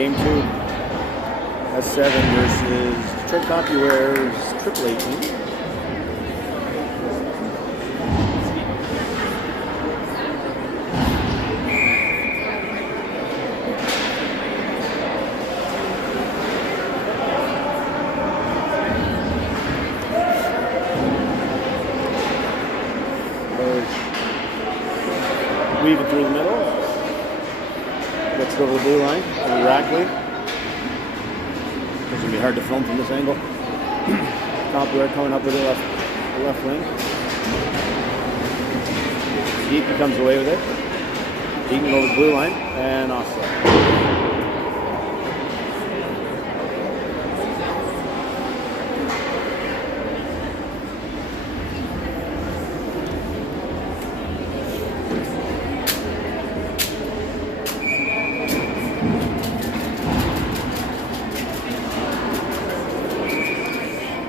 Game 2. S7 versus Detroit Compuware's Triple A team. Weaving through the middle. Gets it over the blue line. Over Rackley. It's going to be hard to film from this angle. Compuware coming up with the left wing. Eaton comes away with it. Eaton over the blue line and offside.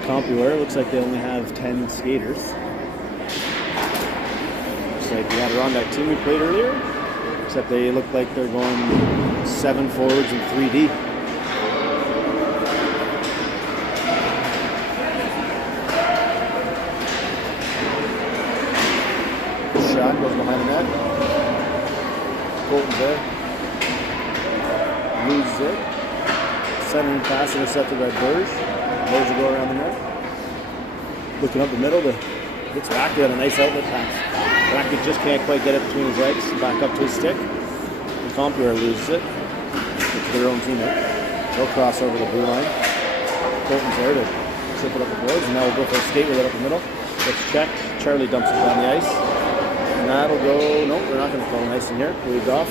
Compuware, looks like they only have 10 skaters. Looks like the Adirondack team we played earlier, except they look like they're going 7 forwards and 3D. Shot goes behind the net. Colton's there. Loses it. Centering pass intercepted by Burge. Burge will go around the net. Looking up the middle, gets Rackley on a nice outlet pass. Rackley just can't quite get it between his legs. Back up to his stick. And Compuware loses it. It's their own teammate. They'll cross over the blue line. Colton's there to chip it up the boards, and now we'll go for a skate with it up the middle. Gets checked. Charlie dumps it down the ice. And that'll go, nope, we're not going to call an ice in here. Waved off.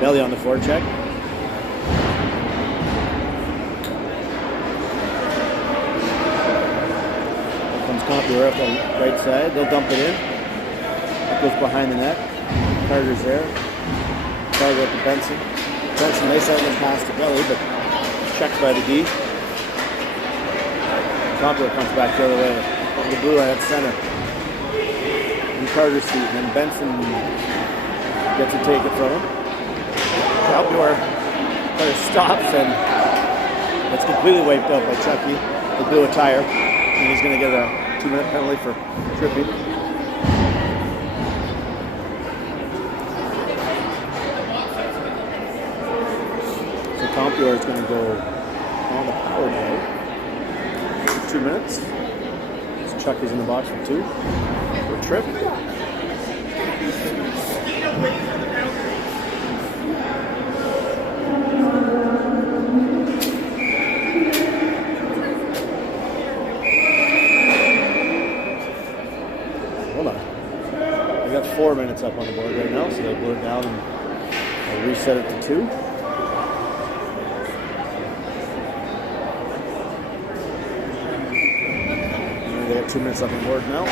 Belly on the forecheck. Compuware up on the right side. They'll dump it in. That goes behind the net. Carter's there. Carter up to Benson. Benson, nice outlet pass to Belly, but checked by the D. Compuware comes back the other way. Over the blue line at center. And Carter's feet. And then Benson gets to take it from him. Compuware stops and it's completely wiped out by Chucky. They blew a tire. And he's going to get a 2-minute penalty for tripping. So Compuware is going to go on the power play for 2 minutes. So Chucky's in the box for 2 for Trip. I got 4 minutes up on the board right now, so they'll blow it down and I'll reset it to 2. And they got 2 minutes up on the board now.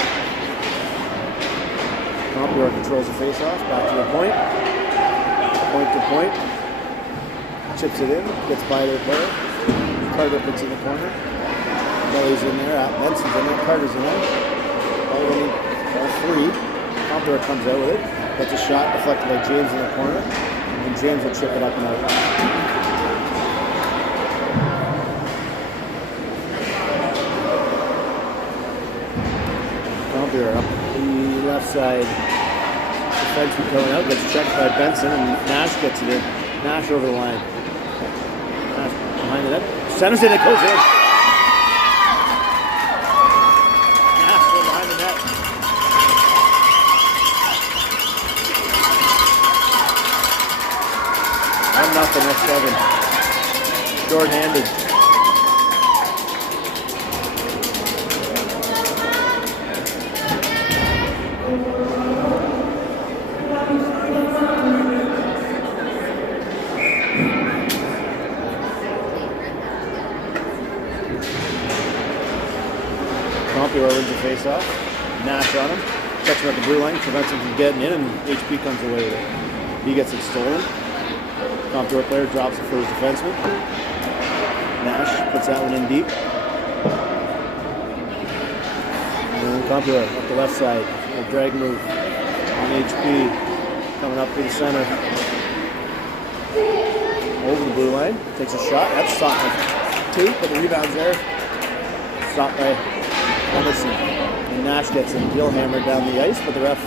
Compuware controls the face-off, back to the point. Point to point. Chips it in, gets by their player. Carter puts in the corner. Belly's in there, Benson's in there, Carter's in there. All 3. Compuware comes out with it, gets a shot deflected by James in the corner, and James will chip it up and out. Compuware up the left side. Defenseman coming out, gets checked by Benson, and Nash gets it in. Nash over the line. Nash behind the net. Centers it, it goes in. Nash goes behind the net. Nothing at 7. Short-handed. Compuware wins the face-off. Nash on him. Checks him at the blue line, prevents him from getting in, and HP comes away with it. He gets it stolen. Compuware player drops it for his defenseman. Nash puts that one in deep. And Compuware up the left side. A drag move on HP. Coming up to the center. over the blue line, takes a shot. That's stopped by 2, but the rebound's there. Stopped by Emerson. And Nash gets a heel hammer down the ice, but the ref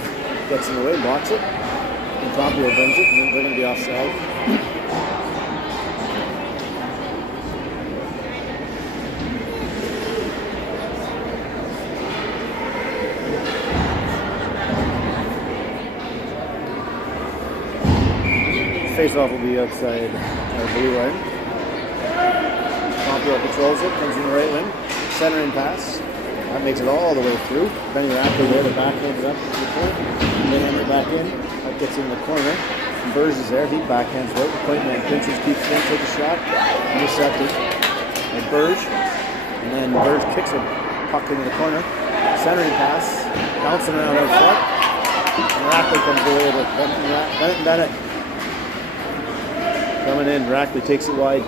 gets in the way, blocks it. And Compuware brings it, and then they're going to be offside. Face-off will be outside our blue line. Compuware controls it, comes in the right wing, centering pass. That makes it all the way through. Benny Rackler there, the backhands up to the point. They hammer it back in. That gets in the corner. And Burge is there. He backhands right. The point man pinches, keeps in, takes a shot. Intercepted. And Burge. And then Burge kicks a puck into the corner. Centering pass. Bouncing around out front. And Rackler comes away with Bennett. Coming in, Rackley takes it wide,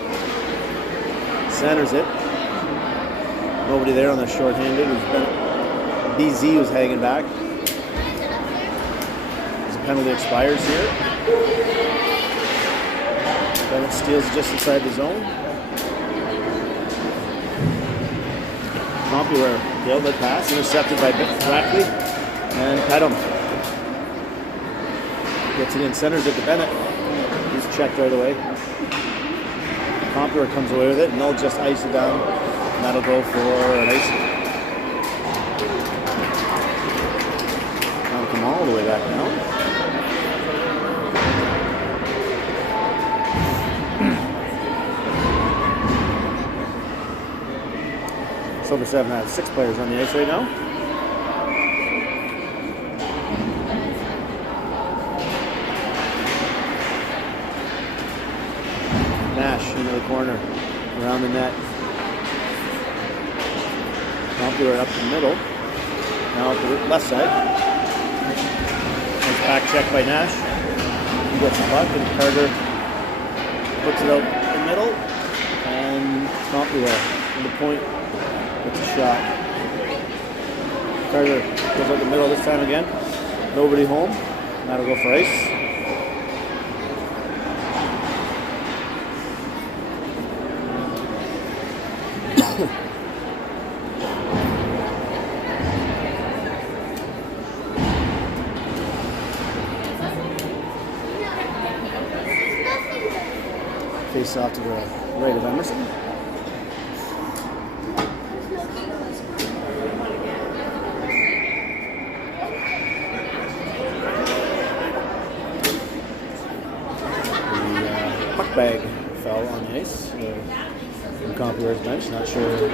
centers it. Nobody there on the short-handed. BZ was hanging back. As the penalty expires here. Bennett steals it just inside the zone. Compuware, the outlet pass, intercepted by Rackley and Pedham. Gets it in, centers it to Bennett. He's checked right away. Compuware comes away with it, and they'll just ice it down, and that'll go for an icing. That'll come all the way back down. Silver 7 has 6 players on the ice right now. Nash into the corner, around the net. Compuware up the middle. Now up the left side. Nice back check by Nash. He gets the puck and Carter puts it out the middle. And Compuware in the point gets a shot. Carter goes out the middle this time again. Nobody home. And that'll go for ice. Face off to the right of Emerson. The puck bag fell on the ice on Compuware's bench. Not sure how the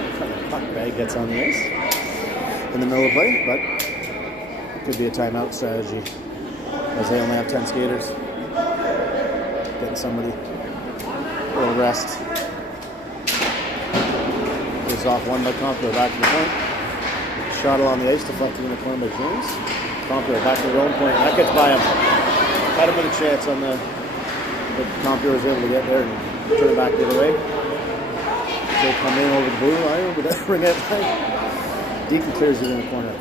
puck bag gets on the ice in the middle of play, but it could be a timeout strategy as they only have 10 skaters. Getting somebody a little rest. Goes off one by Compuware, back to the point. Shot along the ice, deflected in the corner by James. Compuware back to their own point. That gets by him. Had a bit of chance on the, but Compuware was able to get there and turn it back the other way. They come in over the blue line, over the ringette line. Deacon clears it in the corner.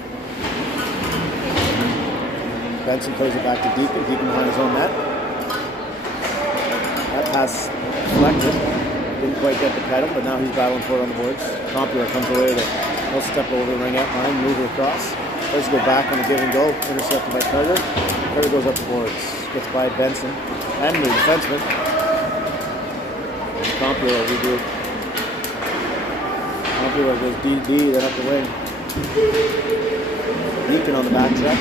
Benson plays it back to Deacon. Deacon behind his own net. That pass deflected. Didn't quite get the pedal, but now he's battling for it on the boards. Compuware comes away with it. He'll step over the ringette line, move it across. Tries to go back on the give and go. Intercepted by Carter. Carter goes up the boards. Gets by Benson. Henry, defenseman. And Compuware regroup. Compuware goes DD, then up the wing. Deacon on the back check.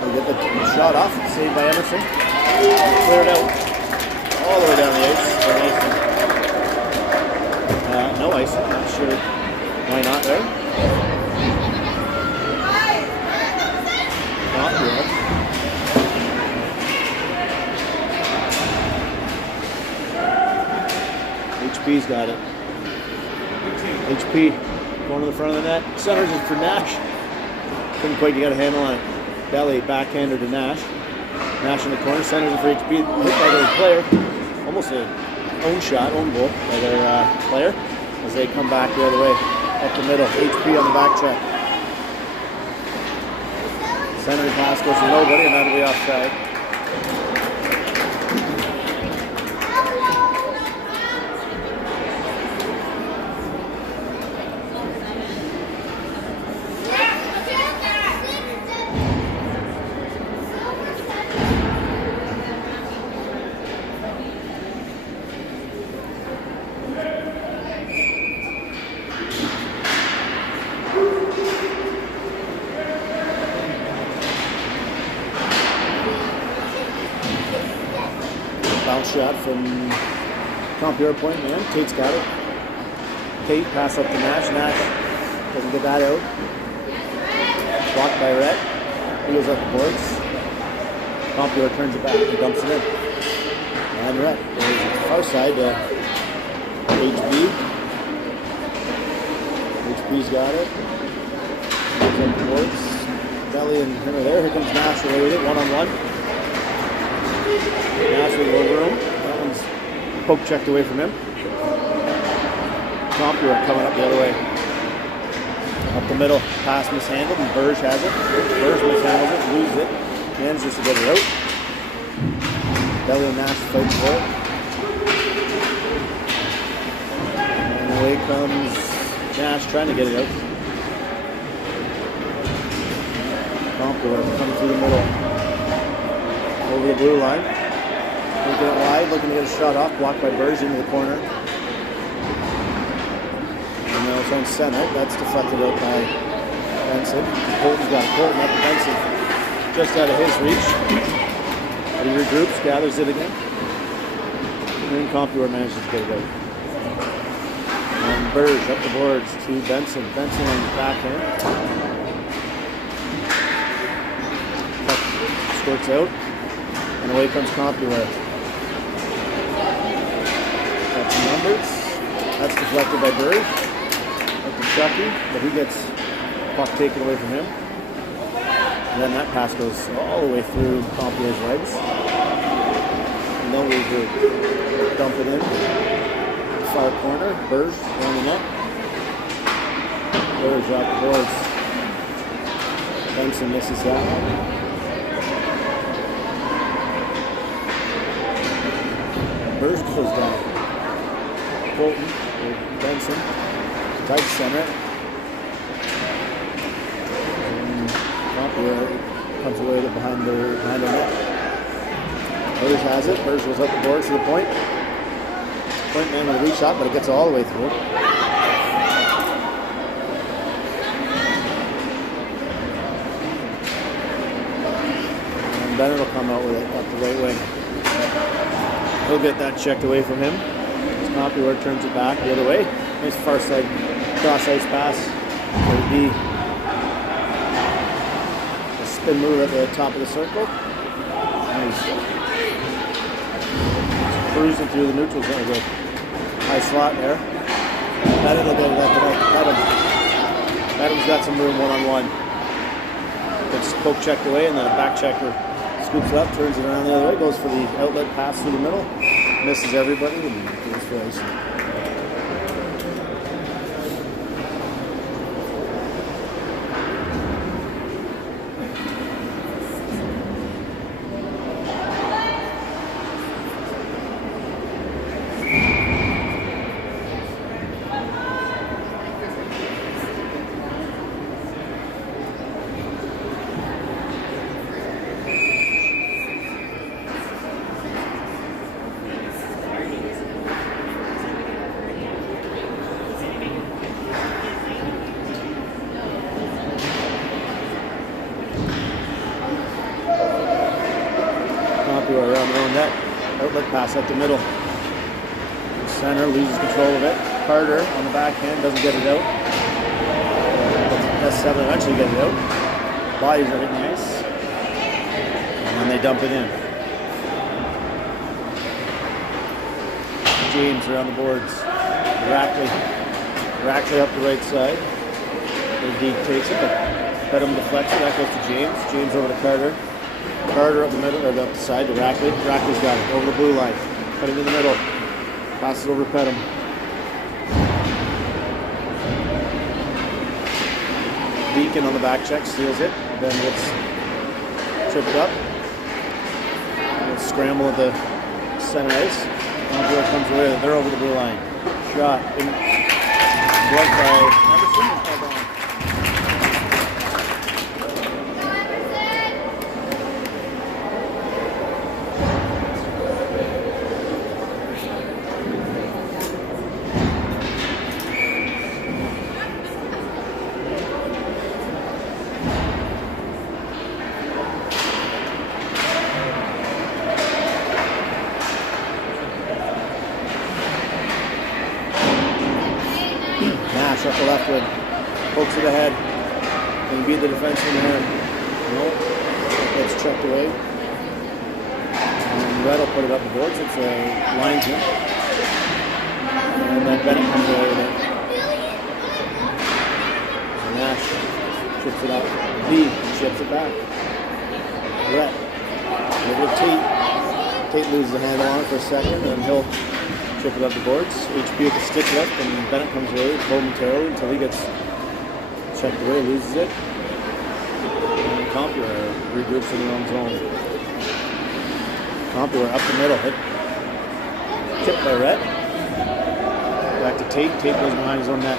He'll get the shot off, saved by Emerson. Cleared out all the way down the ice for an icing. No icing, not sure why not there. Not good. HP's got it. HP going to the front of the net. Centers it for Nash. Couldn't quite get a handle on it. Belly backhander to Nash. Nash in the corner, centers it for HP. Hit by their player. Almost an own shot, own goal by their player as they come back the other way. Up the middle. HP on the back check. Centering pass goes to nobody, and that'll be offside. bounce shot from Compuware point man. Tate's got it. Tate pass up to Nash. Nash doesn't get that out. Blocked by Rhett. He goes up the boards. Compuware turns it back and dumps it in. And Rhett goes to the far side to HB. HB's got it. Goes up the boards. Belly and him are there. Here comes Nash away with it, one-on-one. Nash with a little room. That one's poke checked away from him. Compuware coming up the other way. Up the middle, pass mishandled, and Burge has it. Burge mishandles it, loses it. Manages to get it out. Belly and Nash fight for it. And away comes Nash trying to get it out. Compuware coming through the middle. Over the blue line. Looking it wide, looking to get a shot off. Blocked by Burge into the corner. And they'll try and center. That's deflected out by Benson. Colton's got it. Colton up to Benson. Just out of his reach. But he regroups, gathers it again. And then Compuware manages to get it out. And Burge up the boards to Benson. Benson on the backhand. Squirts out. And away comes Compuware. Got some numbers. That's deflected by Burge. Up to Chucky, but he gets puck taken away from him. And then that pass goes all the way through Compuware's legs. And then we do dump it in. Far corner. Burge warming up. Burge off the boards. Benson misses that one. Burge goes down. Colton, Benson, tight center. And Compuware comes away to behind the net. Burge has it. Burge goes up the boards to the point. Point man with a weak shot, but it gets all the way through. And Bennett will come out with it up the right wing. He'll get that checked away from him. Compuware turns it back the other way. Nice far side cross ice pass. It'll be a spin move at the top of the circle. Nice. Cruising through the neutral zone. Good. High slot there. Bennett will get it up to Adam's got some room one-on-one. Gets poke checked away, and then a back checker scoops it up, turns it around the other way, goes for the outlet pass through the middle, misses everybody, and goes for ice. Around their own net. Outlet pass up the middle. Center loses control of it. Carter on the backhand doesn't get it out. S7 eventually gets it out. Bodies are hitting the ice. And then they dump it in. James around the boards. Rackley up the right side. Deep takes it, but Bedham deflects it. That goes to James. James over to Carter. Carter up the middle, or up the side to Rackley. Rackley's got it over the blue line. Cutting in the middle. Passes over to Pedham. Deacon on the back check, steals it. Then gets tripped up. Scramble at the center ice. Compuware comes away. They're over the blue line. Shot. Blocked by Emerson. Held on. Shuffle leftward. Pokes to the head. Can beat the defense from there. No. It's chucked away. And Red will put it up the boards. It's a linesman. And then Bennett comes away with it. And Nash chips it out. Lee chips it back. Red. Over to Tate. Tate loses the handle on it for a second, and he'll chip it up the boards. HP with the stick left, and Bennett comes away momentarily until he gets checked away, loses it. And Compuware regroups in their own zone. Compuware up the middle, hit. Tipped by Rhett. Back to Tate. Tate goes behind his own net.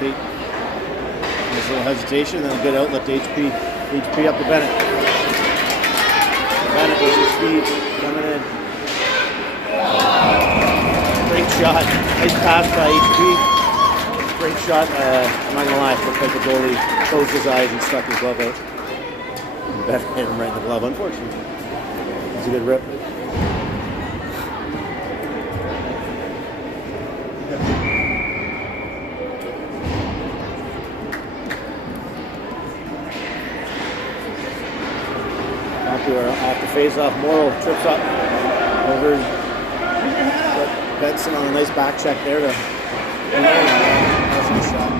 Tate has a little hesitation, then a good outlet to HP. HP up to Bennett. Bennett with his speed coming in. Great shot. Nice pass by HP. Great shot. I'm not gonna lie, it looked like the goalie closed his eyes and stuck his glove out. And Bennett hit him right in the glove, unfortunately. It's a good rip. Off the face-off, Morrow trips up over Benson on a nice back check there to shot.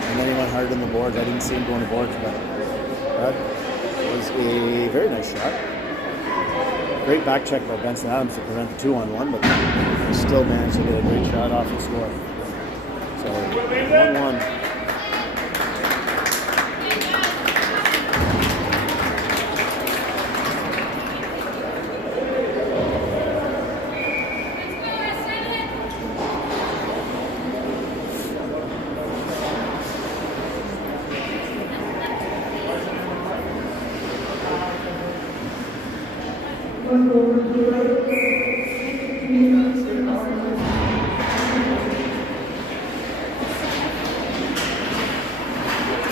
And then he went hard on the boards. I didn't see him go on the boards, but that was a very nice shot. Great back check by Benson Adams to prevent the 2-on-1, but he still managed to get a great shot off the score. So 1-1.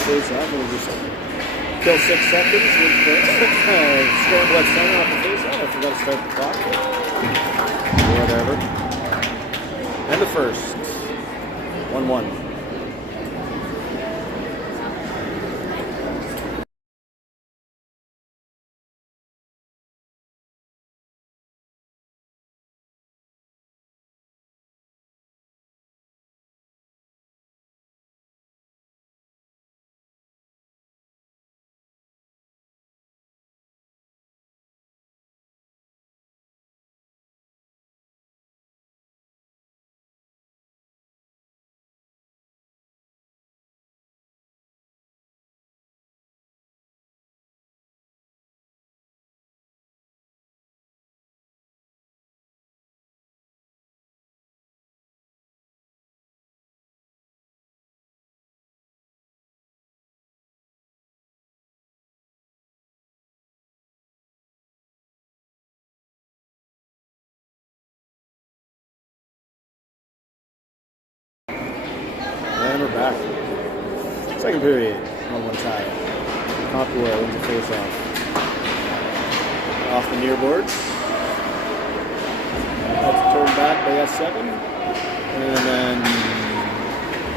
Face off, we'll just kill 6 seconds with the scramble at center off the face off. I forgot to start the clock. Whatever. And the first. 1-1. And we're back. Second period, 1-1 tie. Compuware wins the face-off. Off the near boards. That's turned back by S7. And then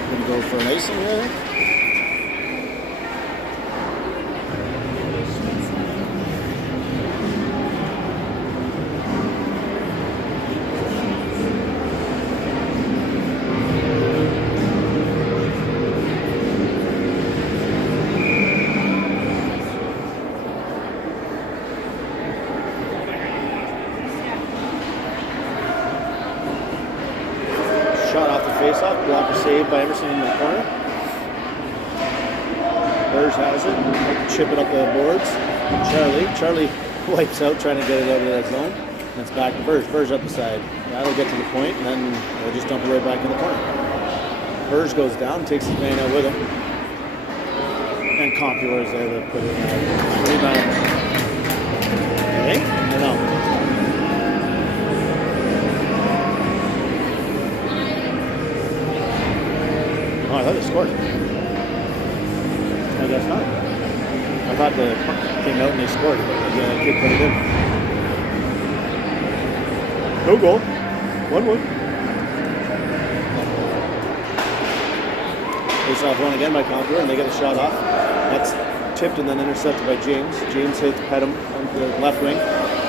going to go for an icing here. Face-off, blocker saved by Emerson in the corner. Burge has it, chip it up the boards. Charlie wipes out trying to get it out of that zone. And it's back to Burge. Burge up the side. That'll get to the point, and then they'll just dump it right back in the corner. Burge goes down, takes his man out with him. And Compuware is there to put it in. Rebound. I think? Or no? Oh, I thought they scored. I guess not. I thought the puck came out and they scored, but the kid put it in. No goal. 1-1. Face off one again by Compuware, and they get a shot off. That's tipped and then intercepted by James. James hits Pedham on the left wing.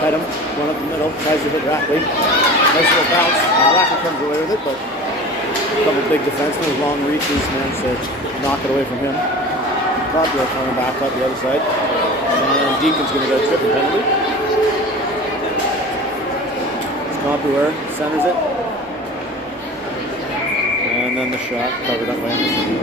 Pedham going up the middle, tries to hit Rackley. Nice little bounce. Rackley comes away with it, but a couple big defensemen with long reaches managed to knock it away from him. Compuware coming back up the other side. And Deacon's going to get a tripping penalty. Compuware centers it. And then the shot covered up by Anderson.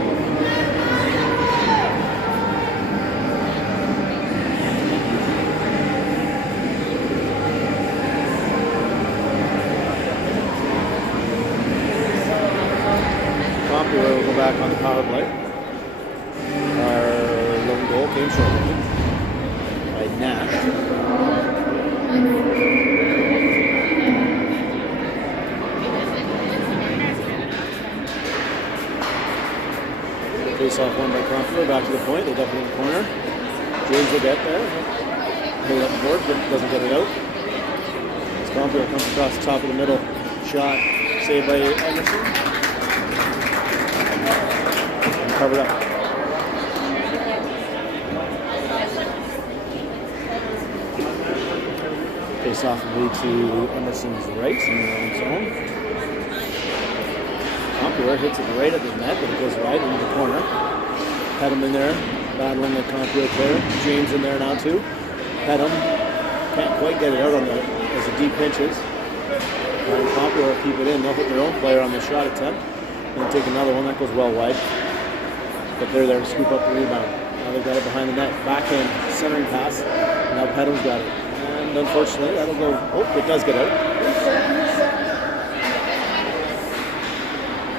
Compuware will go back on the power play. Our lone goal came short by Nash. Face off one by Compuware, back to the point, they dump it in the corner. James will get there. Hit it up the board, but doesn't get it out. As Compuware comes across the top of the middle. Shot saved by Emerson. And covered up. Face off will be to Emerson's right in the own zone. Compuware hits it right at the net, but it goes wide into the corner. Pedham in there, battling the Compuware player. James in there now too. Pedham can't quite get it out on the as the deep pinches. And Compuware will keep it in. They'll hit their own player on the shot attempt. And take another one that goes well wide. But they're there to scoop up the rebound. Now they've got it behind the net. Backhand centering pass. Now Pedham's got it. And unfortunately that'll go. Oh, it does get out.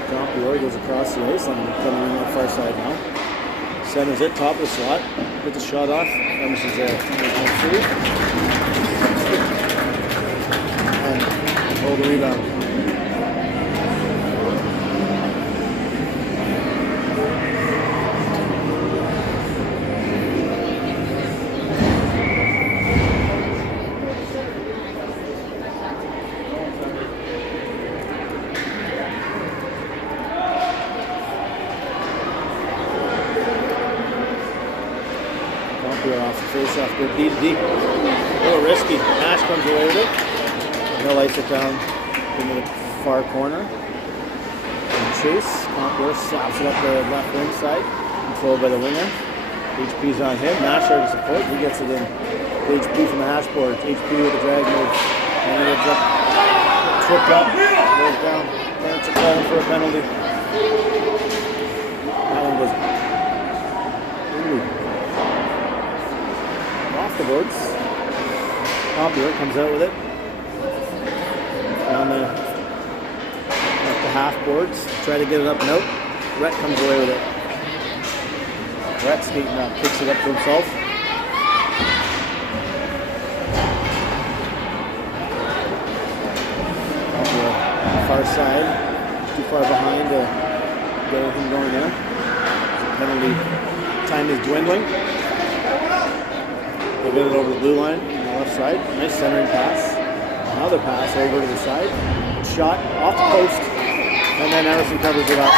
Compuware goes across the ice and coming in on the far side now. Centers it, top of the slot. Gets a shot off. Emerson's there. And hold the rebound. Off the face-off, good deep. A little risky. Nash comes away with it. He'll ice it down into the far corner. And Chase, Compuware slaps it up the left wing side, controlled by the winger. HP's on him. Nash there to support. He gets it in. HP from the hash board. HP with the drag move. And it ends up tripped up. Goes down. Parents are calling for a penalty. That one goes. Off the boards. Compuware comes out with it. Down the half boards. Try to get it up and out. Rhett comes away with it. Rhett skating up, picks it up to himself. Compuware far side. Too far behind to get anything going there. Penalty time is dwindling. They get it over the blue line on the left side. Nice centering pass. Another pass over to the side. Shot off the post. And then Emerson covers it up.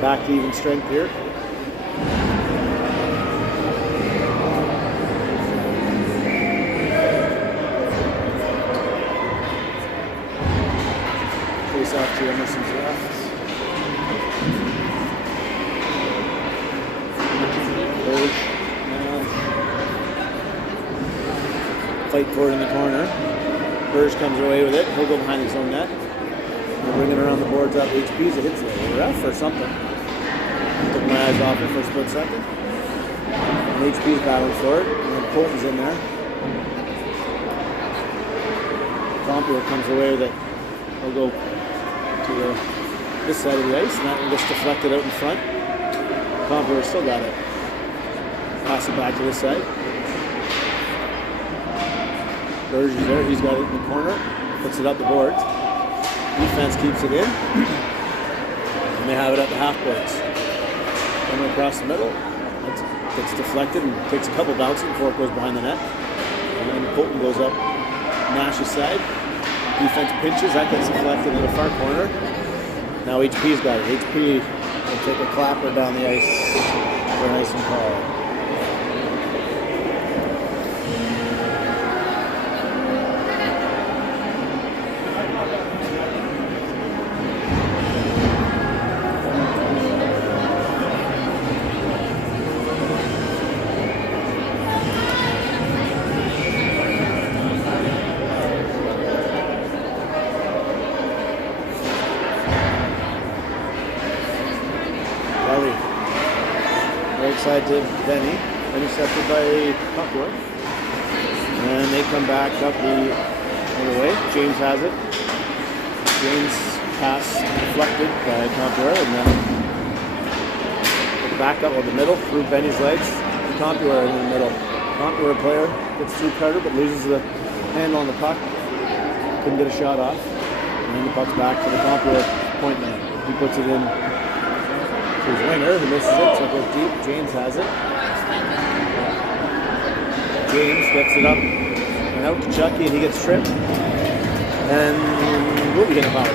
Back to even strength here. Off to Emerson's left. Fight for it in the corner. Burge comes away with it. He'll go behind his own net. We'll bring it around the boards up. HP's. It hits the ref or something. Took my eyes off it for a split second. And HP's battling for it. And then Colton's in there. Compuware comes away with it. He'll go to this side of the ice, and that one gets deflected out in front. Compuware still got it. Pass it back to this side. Burge is there, he's got it in the corner, puts it up the boards. Defense keeps it in, and they have it at the half boards. Coming across the middle, that's gets deflected and takes a couple bounces before it goes behind the net. And then Colton goes up Nash's side. Defense pinches, that gets deflected in the far corner. Now HP's got it. HP will take a clapper down the ice for an icing call. Right side to Benny, intercepted by Compuware. And they come back up the other way. James has it. James pass deflected by Compuware, and then back up on the middle through Benny's legs. Compuware in the middle. Compuware player gets through Carter but loses the handle on the puck. Couldn't get a shot off. And then the puck's back to the Compuware point man. He puts it in. His winger, who misses it, so it goes deep. James has it. James gets it up and out to Chucky, and he gets tripped. And we'll be getting a foul.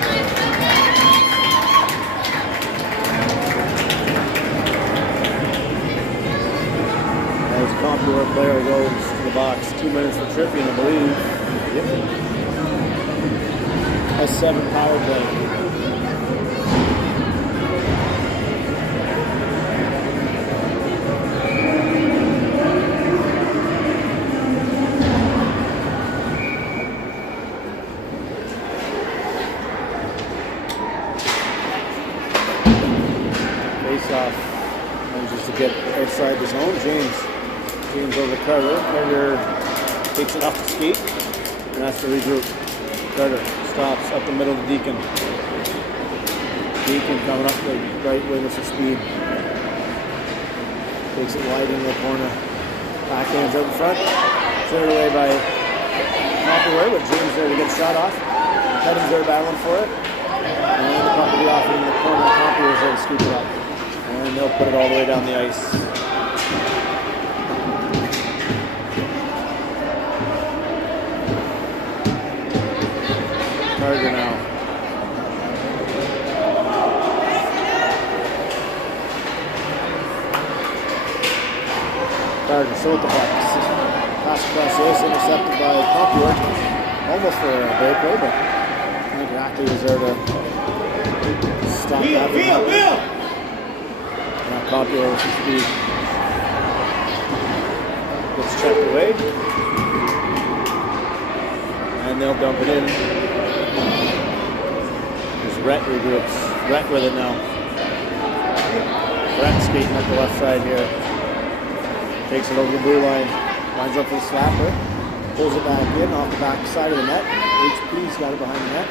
As Compuware player goes to the box, 2 minutes for tripping, I believe. Yep. A 7 power play. Off, manages to get outside the zone. James over Carter. Carter takes it off the skate and has to regroup. Carter stops up the middle to Deacon. Deacon coming up the right wing with some speed. Takes it wide in the corner. Backhands out in front. Cleared away by Compuware, but James there to get shot off. Heading's there battling for it. And the puck will be off in the corner. Compuware's there to scoop it up. And they'll put it all the way down the ice. Carter now. Carter still with the puck. Pass across the ice, intercepted by Compuware. Almost for a breakaway, but I think Rackley was there to stop that. Bill! Compuware with his speed. Gets checked away. And they'll dump it in. There's Rhett regroups. Rhett with it now. Rhett skating up the left side here. Takes it over the blue line. Lines up for the slapper. Pulls it back in off the back side of the net. HP's got it behind the net.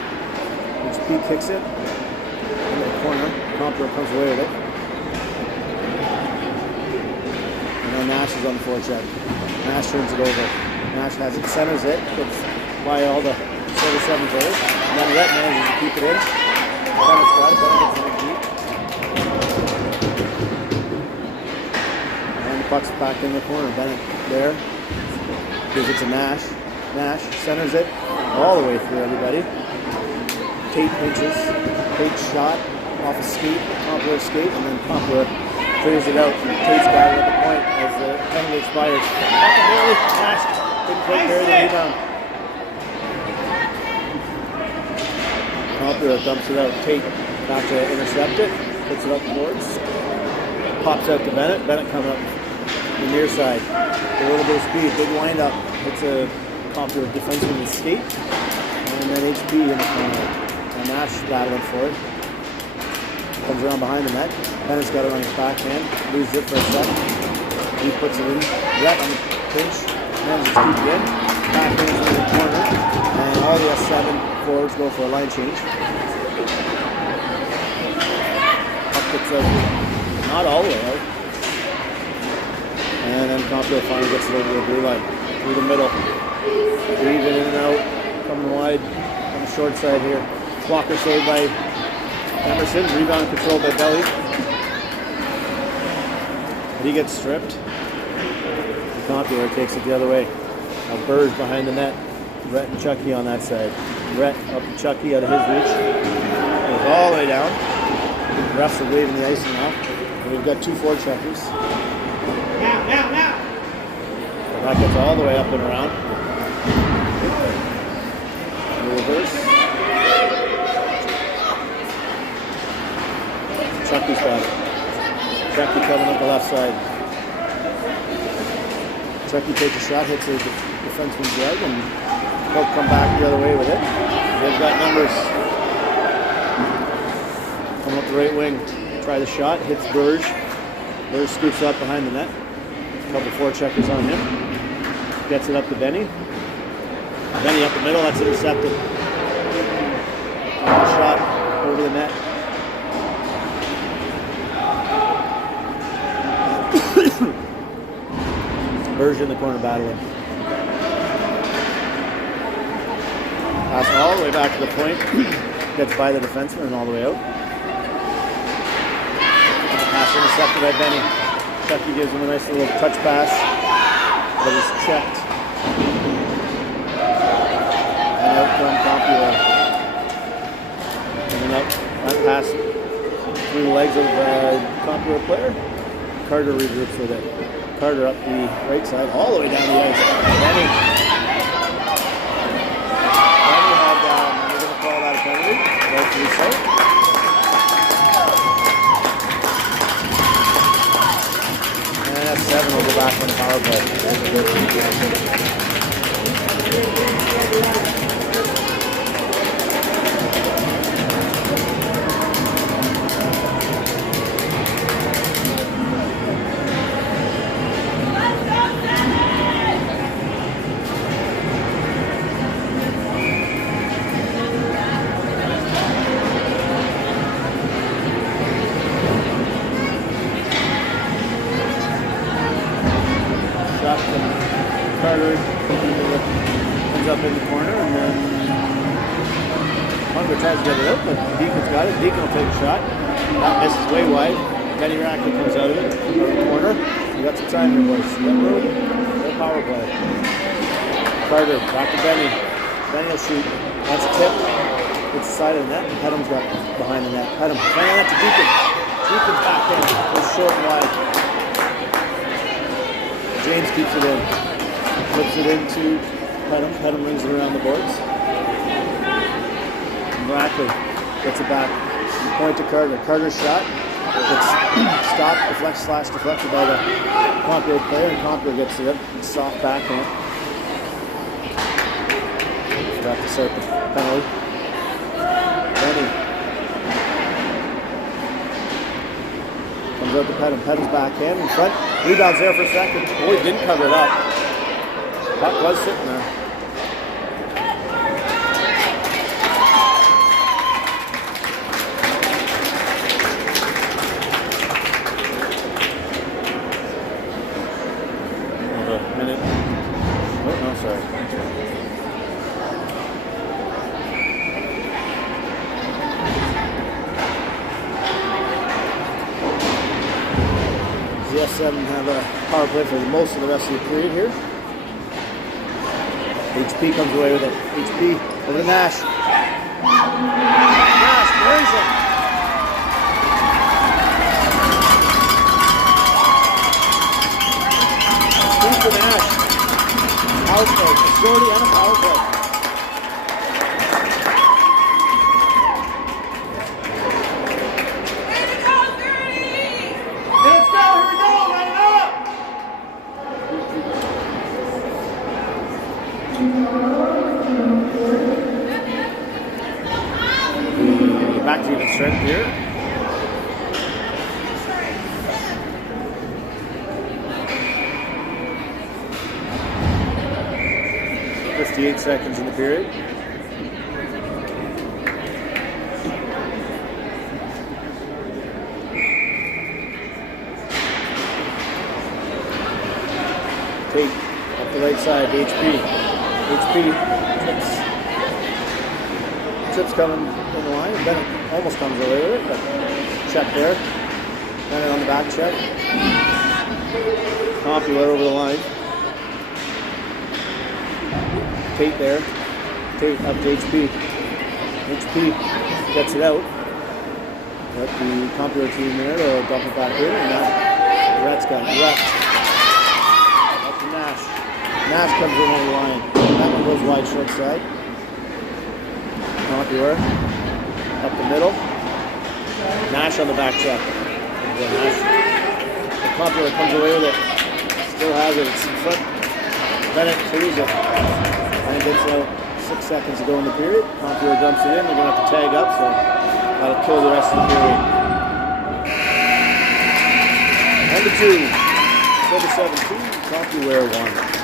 HP kicks it into the corner. Compuware comes away with it. Nash is on the forecheck. Nash turns it over. Nash has it, centers it, gets by all the 7 players. And then Rhett manages to keep it in. Bennett's got it, Bennett gets it deep. And the puck's back in the corner. Bennett there. Gives it to Nash. Nash centers it all the way through everybody. Tate pinches. Tate's shot off a skate, Compuware skate, and then Compuware clears it out. Tate's got it at the point as the penalty expires. Barely Nash couldn't quite carry the rebound. Compuware dumps it out. Tate back to intercept it. Puts it up the boards. Pops out to Bennett. Bennett coming up the near side. A little bit of speed. Big wind up. Hits a Compuware defenseman skate. And then HP in the corner. And Nash battling for it. Comes around behind the net. Bennett's got it on his backhand. Loses it for a second. He puts it in. Rhett on the pinch. Manages to keep it in. Backhands into the corner. And all the S7 forwards go for a line change. Puck gets out. Not all the way out. And then Compuware finally gets it over the blue line. Through the middle. Weaving in and out. Coming wide on the short side here. Walker saved by Emerson. Rebound controlled by Belly. But he gets stripped. Compuware takes it the other way. Now Burge behind the net. Brett and Chucky on that side. Brett up to Chucky out of his reach. Goes all the way down. The refs are waving the icing off. And we've got two forecheckers. Now! And that gets all the way up and around. The reverse. Chucky's got it. Chucky coming up the left side. Chucky takes a shot, hits the defenseman's leg, and he'll come back the other way with it. They've got numbers. Come up the right wing, try the shot, hits Burge. Burge scoops up behind the net. A couple forecheckers on him. Gets it up to Benny. Benny up the middle, that's intercepted. Shot over the net. Burge in the corner battling. Pass all the way back to the point. Gets by the defenseman and all the way out. Pass intercepted by Benny. Chucky gives him a nice little touch pass. But it's checked. And out from Compuware. And up that pass through the legs of the Compuware player. Carter regroups with it. Carter up the right side, all the way down the ice. Benny had, we're going to call that a penalty. Rightfully so. And that's 7 will go back on the power play. Carter comes up in the corner, and then Hunger tries to get it out, but Deacon's got it. Deacon will take a shot. That misses way wide. Benny Rackley comes out of it, out of the corner. We got some time here, boys. Get room. No power play. Carter back to Benny. Benny will shoot. That's a tip. It's the side of the net, and Pedham's got behind the net. Pedham behind the net to Deacon. Deacon's back in. It's short and wide. James keeps it in. Flips it into Pedham. Pedham rings it around the boards. Rackley gets it back. Point to Carter. Carter's shot. It's stopped, deflected by the Compuware player, and Compuware gets it up. Soft backhand. Forgot to start the penalty. Benny comes out to Pedham. Pedham's backhand in front. Rebounds there for a second. Oh, he didn't cover it up. Puck was sitting there. A minute. Oh, no, sorry. The S7 have a power play for most of the rest of the period here. HP comes away with it. HP over to Nash. Nash, where is it? Speed for Nash. Power play. Shorty and a power play. Back to even strength here. .58 seconds in the period. Tate up the right side, HP. HP trips coming in the line, and Bennett almost comes away with it, but check there. Bennett on the back check. Compuware over the line. Tate there. Tate up to HP. HP gets it out. Got the Compuware team there to dump it back in, and now Rhett's got it. Rhett. Up to Nash. Nash comes in over the line. That one goes wide short side. Compuware. Up the middle. Nash on the back check. Nash. The Compuware comes away with it. Still has it. It's in front. Bennett clears it. And gets out 6 seconds to go in the period. Compuware dumps it in. They're going to have to tag up, so that'll kill the rest of the period. And the 2. For the 17. Compuware 1.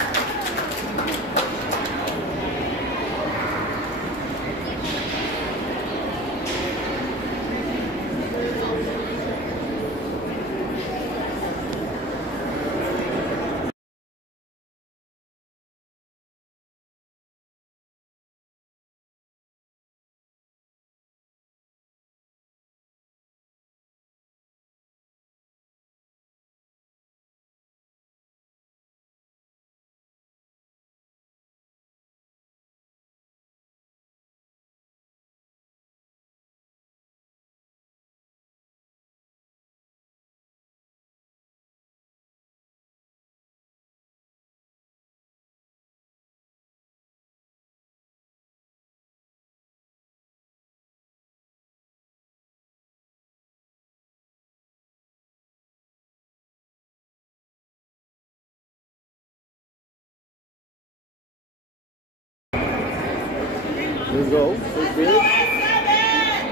Here we go, first period.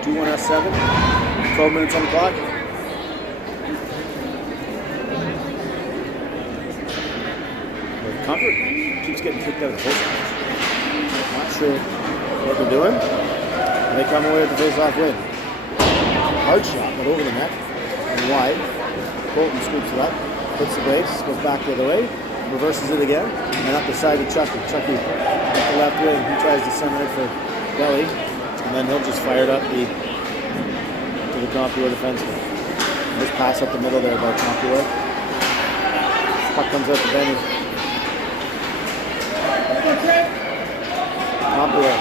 2-1-7. 12 minutes on the clock. Comfort keeps getting kicked out of the face-off. Not sure what they're doing. And they come away with the face-off win. Hard shot, but over the net and wide. Colton scoops it up, hits the brakes, goes back the other way, reverses it again, and up the side of Chucky. Chucky up the left wing. He tries to center it for Belly, and then he'll just fire it up to the Compuware defenseman. Just pass up the middle there by Compuware. Puck comes out to Benny. Compuware.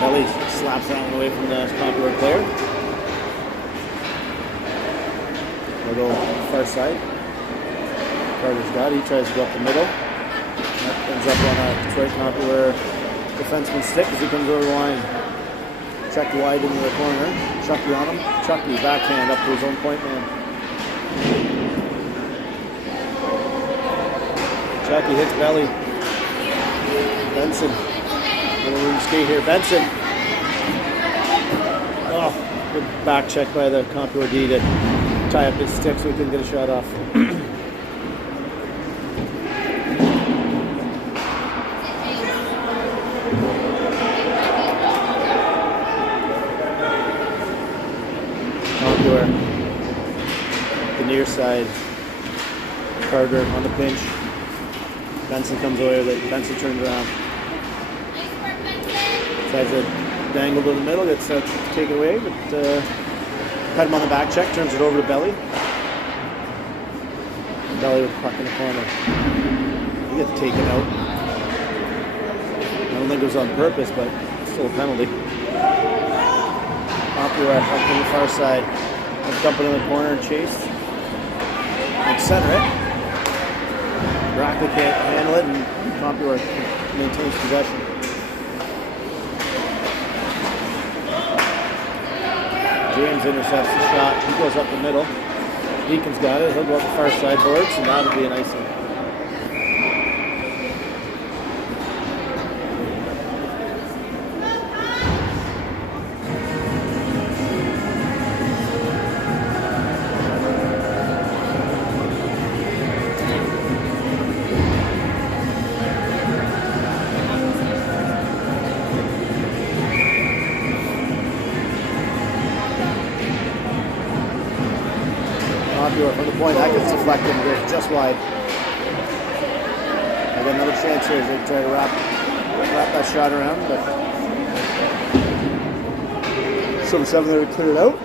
Belly slaps that one away from the Compuware player. We'll go far side. Carter's got it. He tries to go up the middle. That ends up on a Detroit Compuware defenseman stick as he comes over the line. Checked wide into the corner. Chucky on him. Chucky backhand up to his own point man. Chucky hits Belly. Benson. Little room skate here. Benson. Oh, good back check by the Compuware D to tie up his stick so he couldn't get a shot off. Compuware. The near side. Carter on the pinch. Benson comes away with it. Benson turns around. Tries to dangle to the middle, gets taken away, but had him on the back check, turns it over to Belly. Belly with the puck in the corner. He gets taken out. I don't think it was on purpose, but still a penalty. Compuware up on the far side. Let's dump it in the corner and chase. And center it. Brackley can't handle it, and Compuware maintains possession. James intercepts the shot. He goes up the middle. Deacon's got it. He'll go up the far side boards, and that'll be an icing. From the point, that gets deflected and goes just wide. I got another chance here as they try to wrap that shot around, but so the 7 there to clear it out.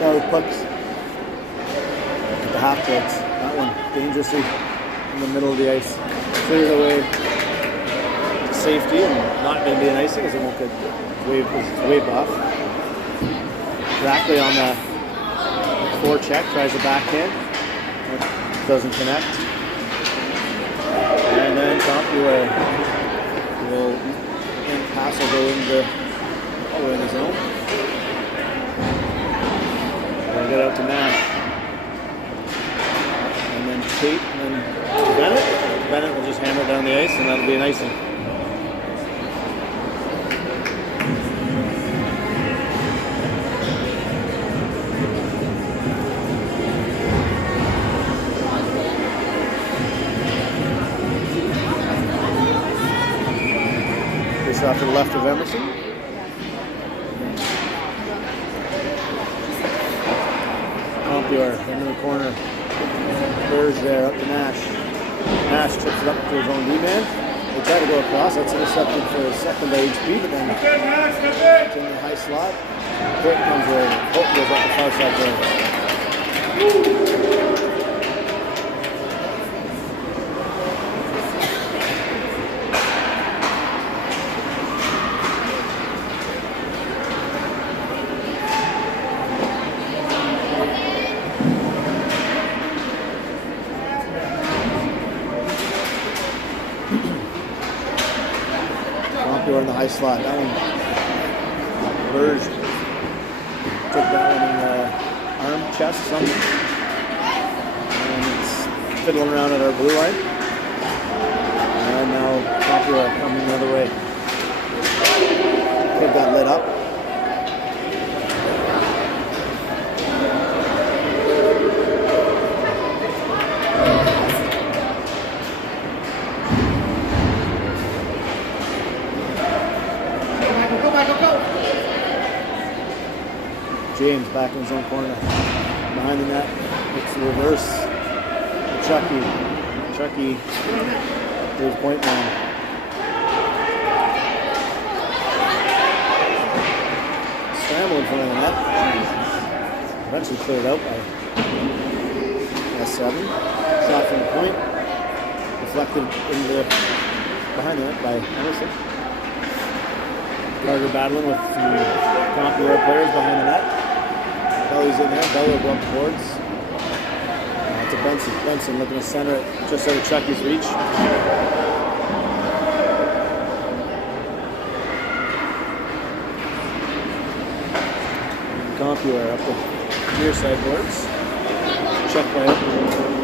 Now the puck's at the half courts. That one dangerously in the middle of the ice. Cleared away to safety and not going to be an icing because it won't get waved off. Exactly on the forecheck, tries the backhand. Doesn't connect. And then Compuware will pass will go in the zone. We'll get out to Nash. And then Tate and then Bennett. Bennett will just hammer it down the ice and that'll be an icing. Off to the left of Emerson. Compuware into the corner. Burrs there up to Nash. Nash trips it up to his own D-man. They try to go across. That's intercepted for a second by HP, but then it's in the high slot. Holt comes away. Holt goes up the far side there. In the high slot. That one, Burge took that one in the arm, chest, something. And it's fiddling around at our blue line. And now Compuware coming the other way. Kid got lit up. James back in his own corner. Behind the net, it's the reverse. Chucky. Chucky to his point man. Scramble in front of the net. Eventually cleared out by S7. Shot from the point. Deflected behind the net by Emerson. Carter battling with some Compuware players behind the net. Belly's in there. Belly will go up the boards. To Benson. Benson looking to center it just out of Chucky's reach. Compuware up the near side boards. Check by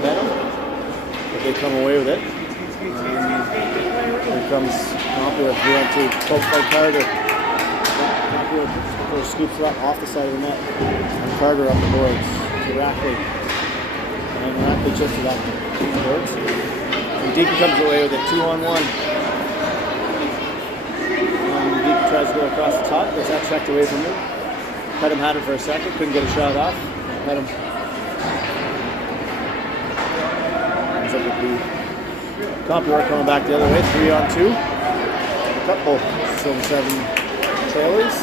Benham. But they come away with it. Here comes Compuware 3-on-2. Poked by Carter. Compuware scoops it up off the side of the net. And Carter up the boards to Rackley. And Rackley chips it up the boards. And Deacon comes away with it 2-on-1. And Deacon tries to go across the top, gets that checked away from him. Pedham had it for a second, couldn't get a shot off. Pedham ends up with the Compuware coming back the other way, 3-on-2. A couple Silver 7 trailers.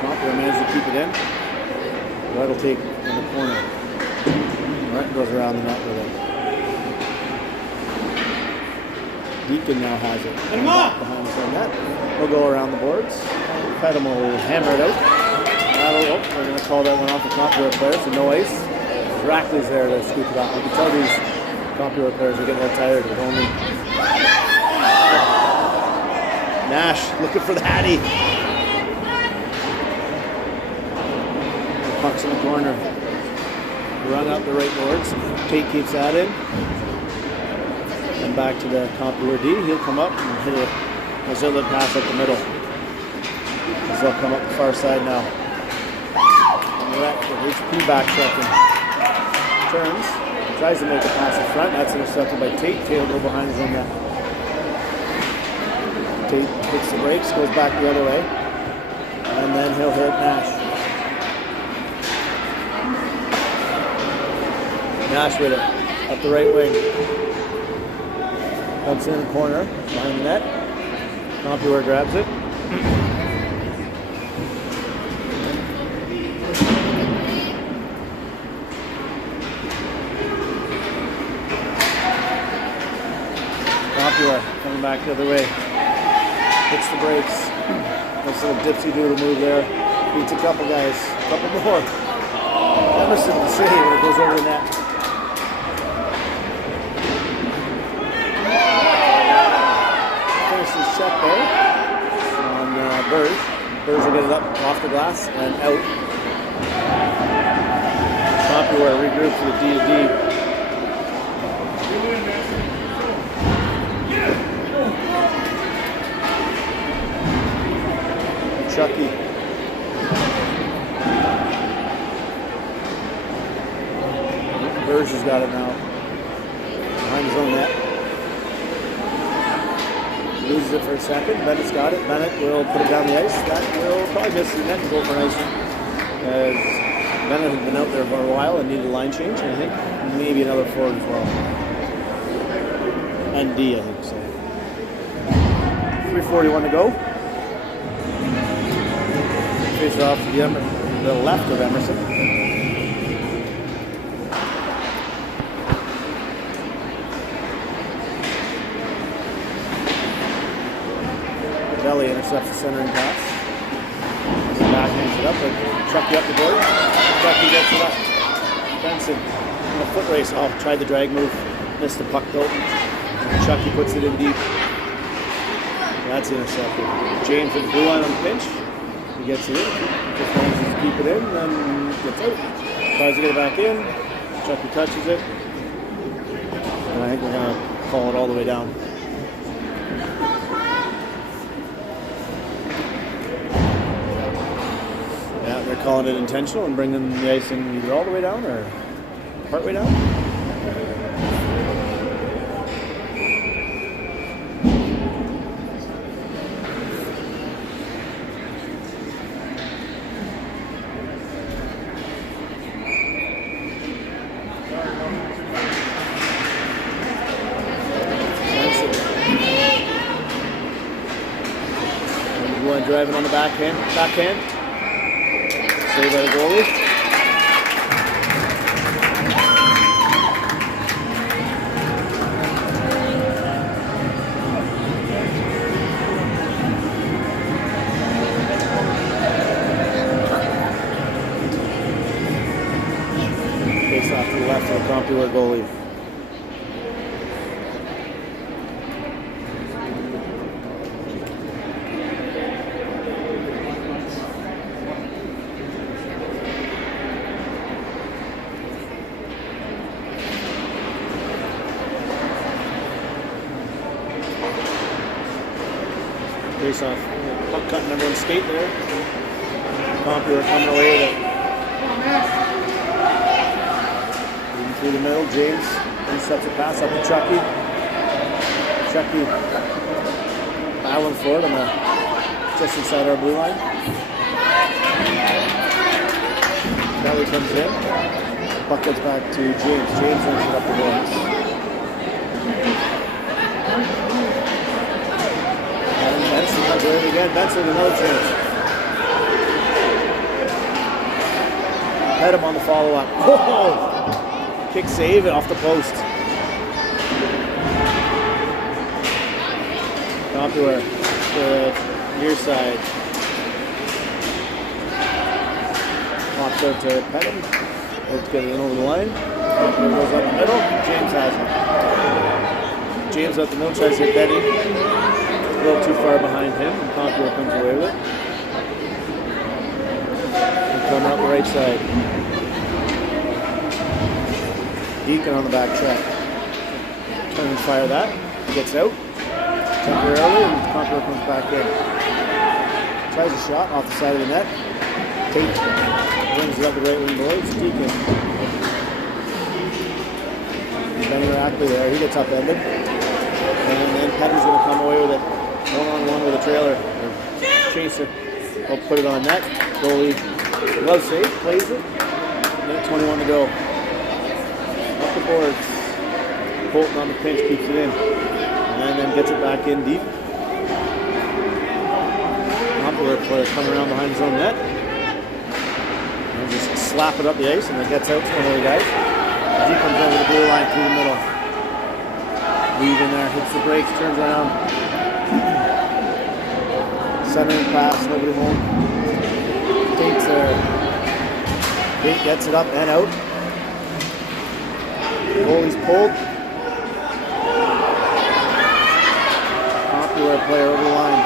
Compuware managed to keep it in. White will take in the corner. White goes around the net with it. Deacon now has it. Behind his own net. He'll go around the boards. Pedham will hammer it out. We're going to call that one off the Compuware player, so no ice. Rackley's there to scoop it up. You can tell these Compuware players are getting a little tired with only Nash looking for the Hattie. The puck's in the corner. Run up the right boards. Tate keeps that in. And back to the Compuware D. He'll come up and hit a zillet pass up the middle. They'll come up the far side now. HP back checking. Turns. Tries to make a pass in front. That's intercepted by Tate. Tate will go behind his own net. Tate hits the brakes, goes back the other way. And then he'll hit Nash. Nash with it. Up the right wing. Comes in the corner. Behind the net. Compuware grabs it. Compuware coming back the other way. Hits the brakes. Nice little dipsy doodle move there. Beats a couple guys. A couple more. Emerson to save when it goes over the net. Finishes check there on Burge. Burge will get it up off the glass and out. Compuware regroup for the D to D. Chucky. Burge has got it now. Behind his own net. Loses it for a second. Bennett's got it. Bennett will put it down the ice. That will probably miss the net and go for an ice. As Bennett has been out there for a while and needed a line change. And I think maybe another forward as well. And D, I think so. 3:41 to go. Face off to the left of Emerson. Belly intercepts the centering pass. Backhands it up, but Chucky up the board. Chucky gets it up. Benson in a foot race. Oh, tried the drag move. Missed the puck though. Chucky puts it in deep. That's intercepted. James with the blue line on the pinch. He gets it in. Just manages to keep it in, then gets out. Tries to get it back in. Chucky touches it. And I think we're going to call it all the way down. Yeah, they're calling it intentional and bringing the icing either all the way down or part way down. Driving on the backhand. Saved by the goalie. Face off to the left of the Compuware goalie. Face off. Puck cutting everyone's skate there. Compuware coming away with it. Moving through the middle. James intercepts a pass up to Chucky. Chucky battling for it on the just inside our blue line. Belly comes in. Puck gets back to James. James runs it up the boards. Benson does it again. Benson with another chance. Had him on the follow-up. Oh! Kick save it off the post. Compuware to the near side. Pops out to Pettim. Let's get it in over the line. Compuware goes up the middle. James has it. James up the middle tries to hit Betty. A little too far behind him, and Compuware comes away with it. And coming up the right side. Deacon on the back track. Trying to fire that. He gets out temporarily, and Compuware comes back in. Tries a shot off the side of the net. Tate brings it up the right wing boards. Deacon. Benny Rackley there. He gets upended. And then Petty's going to come away with it. One-on-one with a trailer. Or chaser. He'll put it on net. Goalie glove save. Plays it. Minute 21 to go. Up the boards. Bolton on the pinch. Keeps it in. And then gets it back in deep. Compuware player coming around behind his own net. And just slap it up the ice. And it gets out to one of the guys. He comes over the blue line through the middle. Weave in there, hits the brakes, turns around. Centering pass, nobody home. Takes Gate gets it up and out. Goalie's pulled. Compuware player over the line.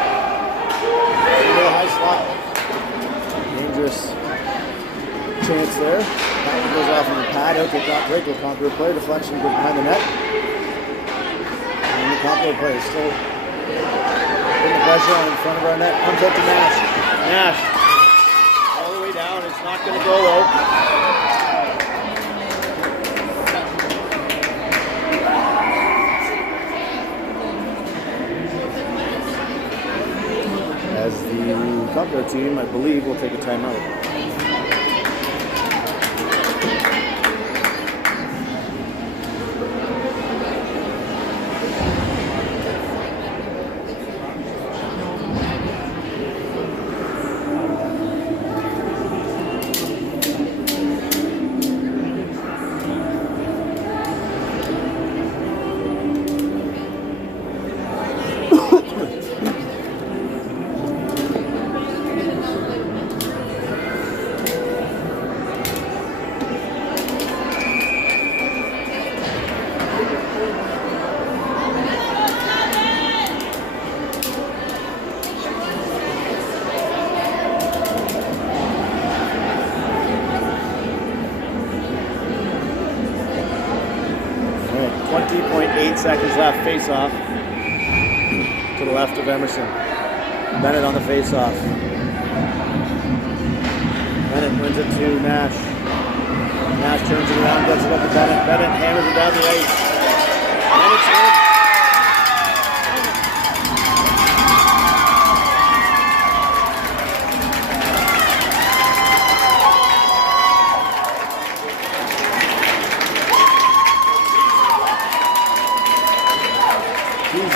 Into the high slot. Dangerous chance there. That one goes off on the pad. Out to top break. Compuware player. Deflection goes behind the net. And the Compuware player is still putting the pressure on in front of our net. Comes up to Nash. Nash. All the way down. It's not going to go though. As the Compuware team, I believe, will take a timeout. Seconds left, face off to the left of Emerson. Bennett on the face off. Bennett wins it to Nash. Nash turns it around, gets it up to Bennett. Bennett hammers it down the ice. And it's in.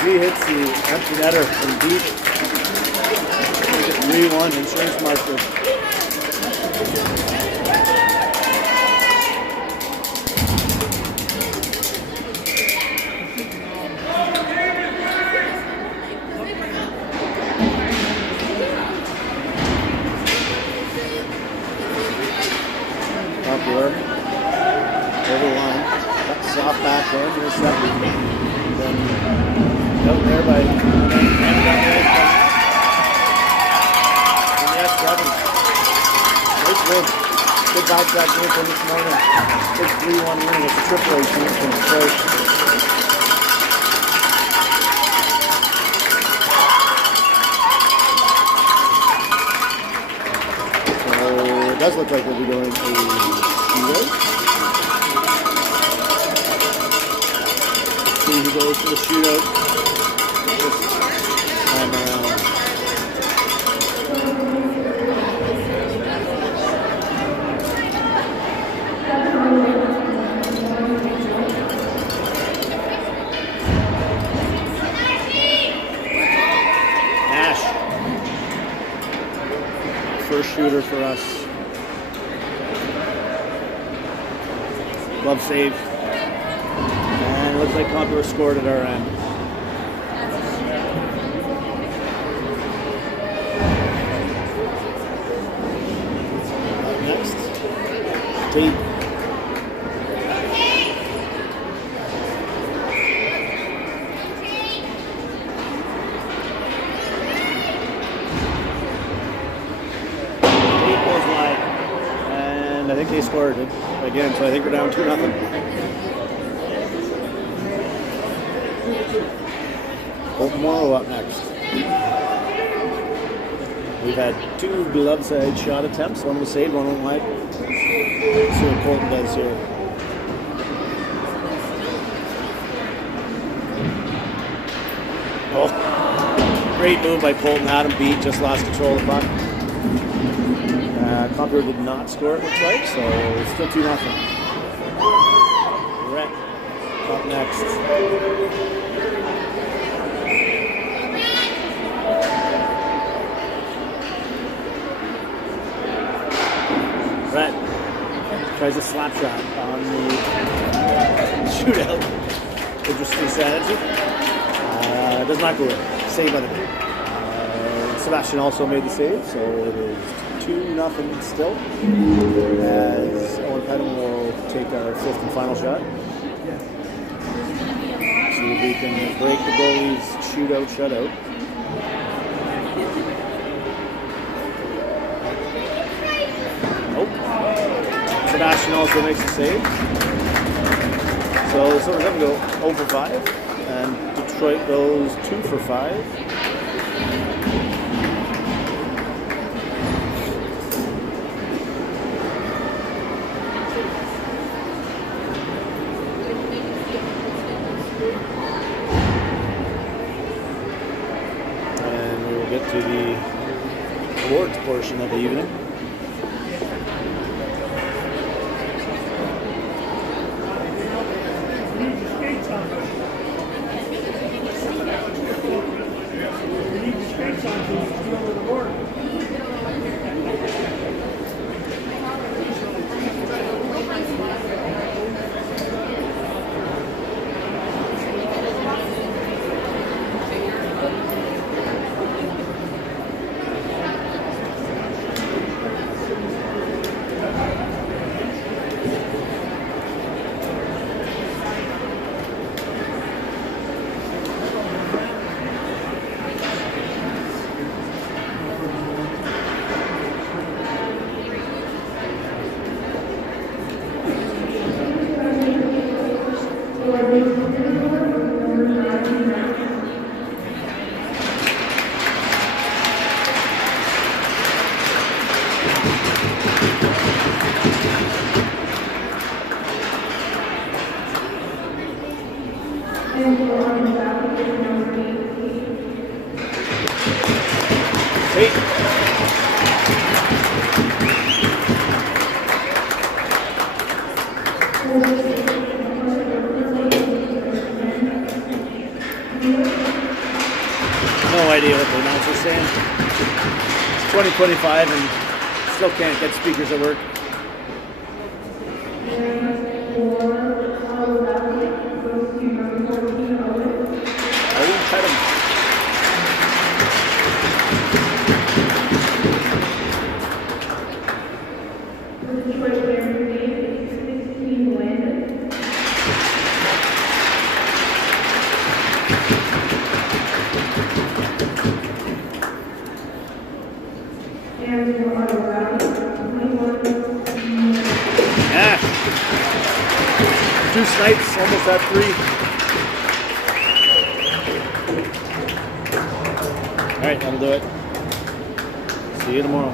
He hits the empty netter from deep. 3-1 insurance marker. Compuware over the line. Soft backhand, intercepted. Then out there by and yes, Kevin. Nice win. Good bounce back win from this morning. Big 3-1 win. It's a triple A team from Detroit. So it does look like we'll be going to Speedway. See who goes to the shootout. Time around. Nash. First shooter for us. Glove save. And it looks like Compuware scored at our end. Tate. Goes wide. And I think they scored it again, so I think we're down 2-0. Colton Morrow up next. We've had 2 glove side shot attempts. One was saved, one went wide. See what Colton does here. Oh, great move by Colton. Had him beat, just lost control of the puck. Compuware did not score, it looks like, so it's still 2-0. Rhett up next. Tries a slap shot on the shootout. interesting strategy. Does not go in. Save by the group. Sebastian also made the save, so it is 2-0 still. As Owen Pettum will take our 5th and final shot. See if we can break the goalie's shootout shutout. Sebastian also makes a save. So the Silver Seven go 0 for 5, and Detroit goes 2 for 5. And we will get to the awards portion of the evening. Hey. No idea what the announcer's saying. It's 2025 and still can't get speakers at work. Two snipes, almost at 3. All right, that'll do it. See you tomorrow.